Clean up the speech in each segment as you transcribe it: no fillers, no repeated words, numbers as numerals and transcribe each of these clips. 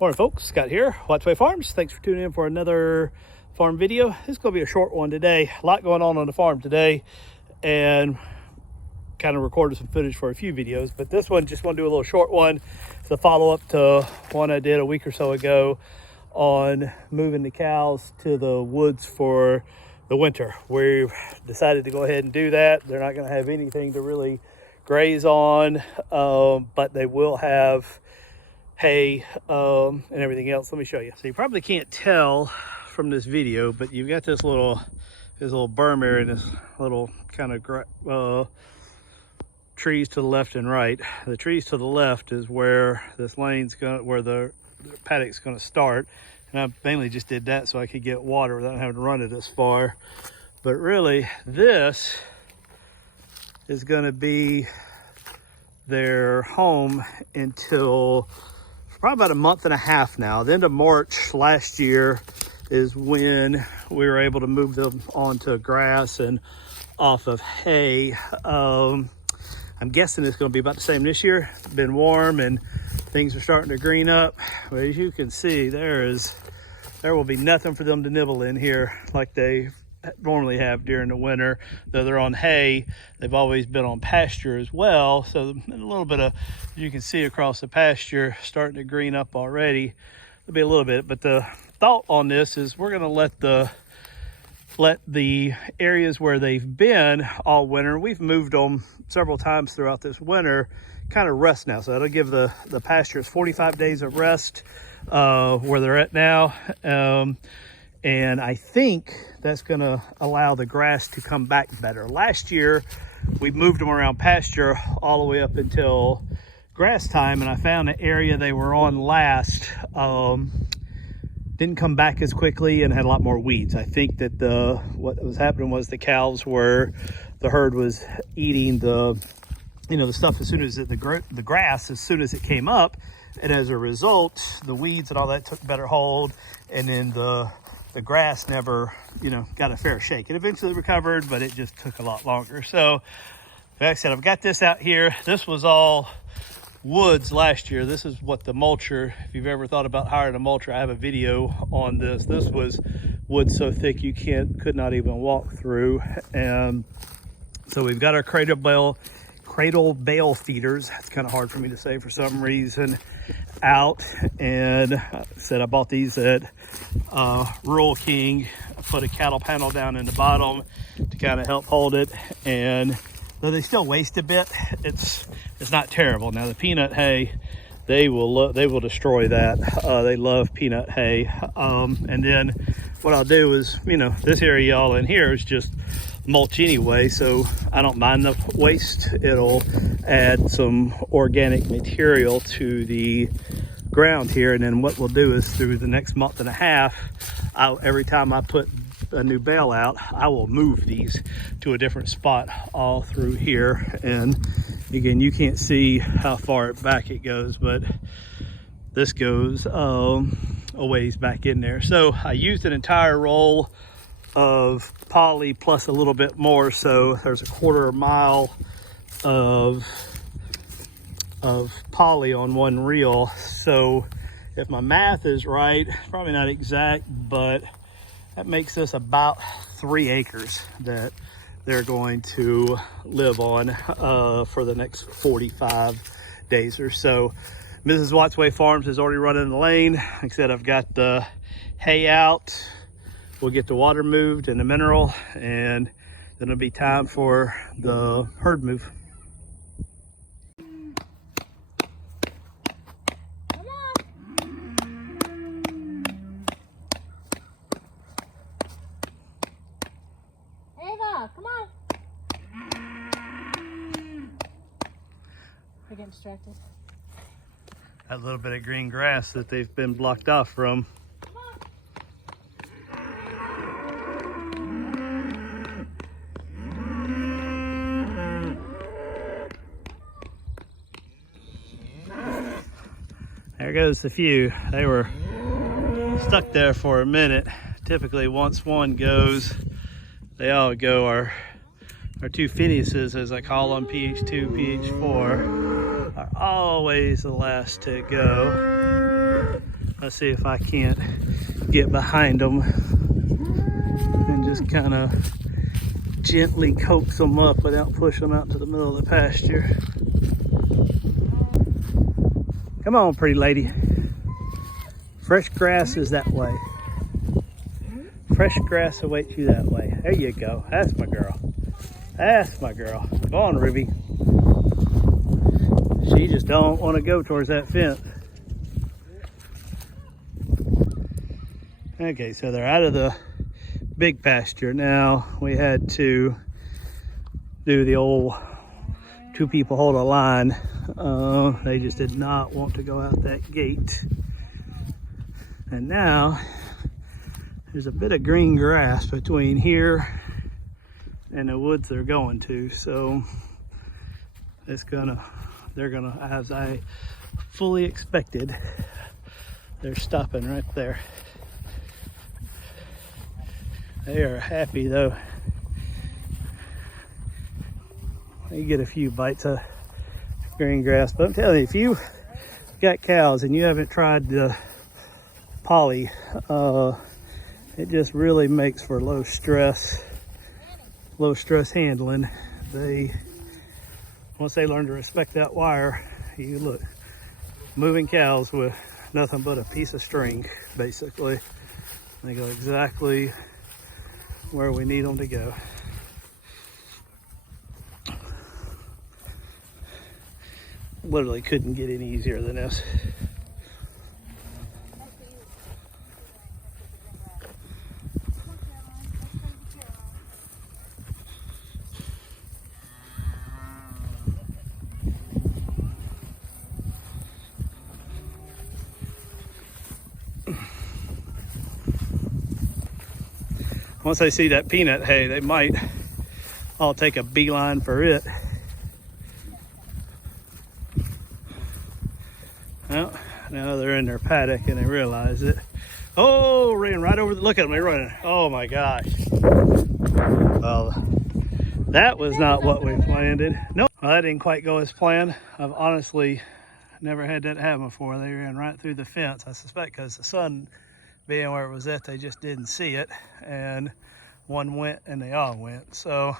Morning folks, Scott here, Watts Way Farms. Thanks for tuning in for another farm video. This is going to be a short one today. A lot going on the farm today, and kind of recorded some footage for a few videos, but this one just want to do a little short one. It's a follow-up to one I did a week or so ago on moving the cows to the woods for the winter. We've decided to go ahead and do that. They're not going to have anything to really graze on, but they will have hay and everything else. Let me show you. So you probably can't tell from this video, but you've got this little berm area and this little kind of trees to the left and right. The trees to the left is where this lane's going, where the paddock's going to start, and I mainly just did that so I could get water without having to run it as far. But really, this is going to be their home until probably about a month and a half now. The end of March last year is when we were able to move them onto grass and off of hay. I'm guessing it's going to be about the same this year. It's been warm and things are starting to green up, but as you can see, there will be nothing for them to nibble in here like they normally have during the winter. Though they're on hay, they've always been on pasture as well, so a little bit of, you can see across the pasture starting to green up already. There'll be a little bit, but the thought on this is we're going to let the areas where they've been all winter, we've moved them several times throughout this winter, kind of rest now. So that'll give the pastures 45 days of rest where they're at now. And I think that's going to allow the grass to come back better. Last year, we moved them around pasture all the way up until grass time, and I found the area they were on last didn't come back as quickly and had a lot more weeds. I think that what was happening was the herd was eating the stuff as soon as the grass as soon as it came up, and as a result, the weeds and all that took better hold, and then the grass never, got a fair shake. It eventually recovered, but it just took a lot longer. So, like I said, I've got this out here. This was all woods last year. This is what the mulcher, if you've ever thought about hiring a mulcher, I have a video on this. This was wood so thick you could not even walk through. And so we've got our cradle bale feeders. It's kind of hard for me to say for some reason, out. And I said I bought these at Rural King. I put a cattle panel down in the bottom to kind of help hold it, and though they still waste a bit, it's not terrible. Now the peanut hay, they will destroy that. They love peanut hay. And then what I'll do is, this area all in here is just mulch anyway, so I don't mind the waste. It'll add some organic material to the ground here, and then what we'll do is through the next month and a half, every time I put a new bale out, I will move these to a different spot all through here. And again, you can't see how far back it goes, but this goes a ways back in there. So I used an entire roll of poly plus a little bit more, so there's a 1/4 mile of poly on one reel. So if my math is right, probably not exact, but that makes this about 3 acres that they're going to live on for the next 45 days or so. Mrs. Watts Way Farms is already running the lane. Like I said, I've got the hay out. We'll get the water moved and the mineral, and then it'll be time for the herd move. Come on. We're getting distracted. That little bit of green grass that they've been blocked off from. There goes the few. They were stuck there for a minute. Typically, once one goes, they all go. Our two Phineases, as I call them, PH2, PH4, are always the last to go. Let's see if I can't get behind them and just kind of gently coax them up without pushing them out to the middle of the pasture. Come on, pretty lady. Fresh grass is that way. Fresh grass awaits you that way. There you go. That's my girl. That's my girl. Go on, Ruby. She just don't want to go towards that fence. Okay, so they're out of the big pasture. Now we had to do the old two people hold a line. They just did not want to go out that gate. And now there's a bit of green grass between here and the woods they're going to. So they're gonna, as I fully expected, they're stopping right there. They are happy though. You get a few bites of green grass, but I'm telling you, if you got cows and you haven't tried the poly, it just really makes for low stress handling. Once they learn to respect that wire, you look, moving cows with nothing but a piece of string, basically. They go exactly where we need them to go. Literally couldn't get any easier than this. Once they see that peanut hay, they might all take a beeline for it. Well, now they're in their paddock and they realize it. Oh, ran right over look at me running. Oh my gosh. Well, that was not what we planned. Nope. Well, that didn't quite go as planned. I've honestly never had that happen before. They ran right through the fence. I suspect because the sun being where it was at, they just didn't see it, and one went and they all went. So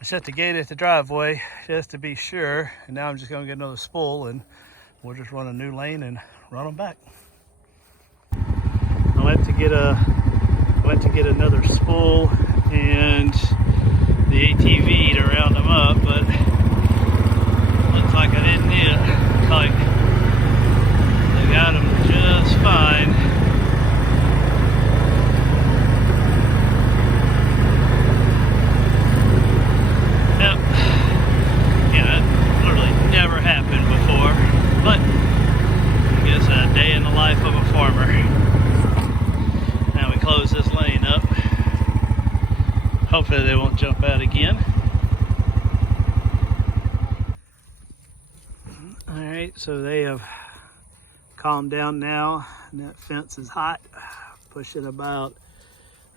I shut the gate at the driveway just to be sure, and now I'm just going to get another spool and we'll just run a new lane and run them back. I went to get another spool and the ATV to round them up, but looks like I didn't need it. Like they got them just fine. Never happened before, but I guess a day in the life of a farmer. Now we close this lane up. Hopefully they won't jump out again. Alright, so they have calmed down now, and that fence is hot, pushing about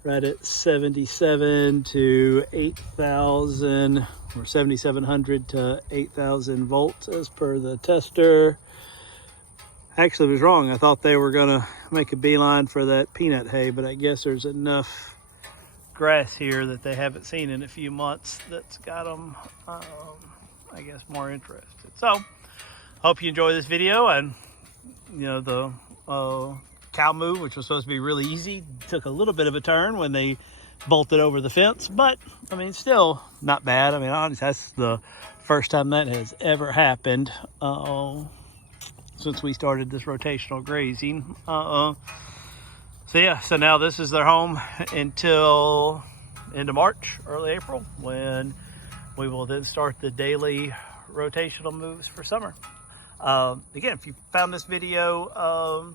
right at 77 to 8,000 or 7,700 to 8,000 volts as per the tester. Actually, I was wrong. I thought they were gonna make a beeline for that peanut hay, but I guess there's enough grass here that they haven't seen in a few months that's got them, I guess, more interested. So, hope you enjoy this video. And you know, the cow move, which was supposed to be really easy, took a little bit of a turn when they bolted over the fence, but I mean, still not bad. I mean, honestly, that's the first time that has ever happened since we started this rotational grazing. So yeah, so now this is their home until end of March, early April, when we will then start the daily rotational moves for summer. Again, if you found this video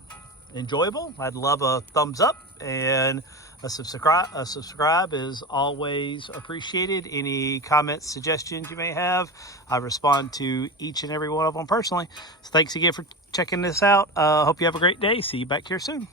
enjoyable, I'd love a thumbs up, and a subscribe is always appreciated. Any comments, suggestions you may have, I respond to each and every one of them personally. So thanks again for checking this out. Hope you have a great day. See you back here soon.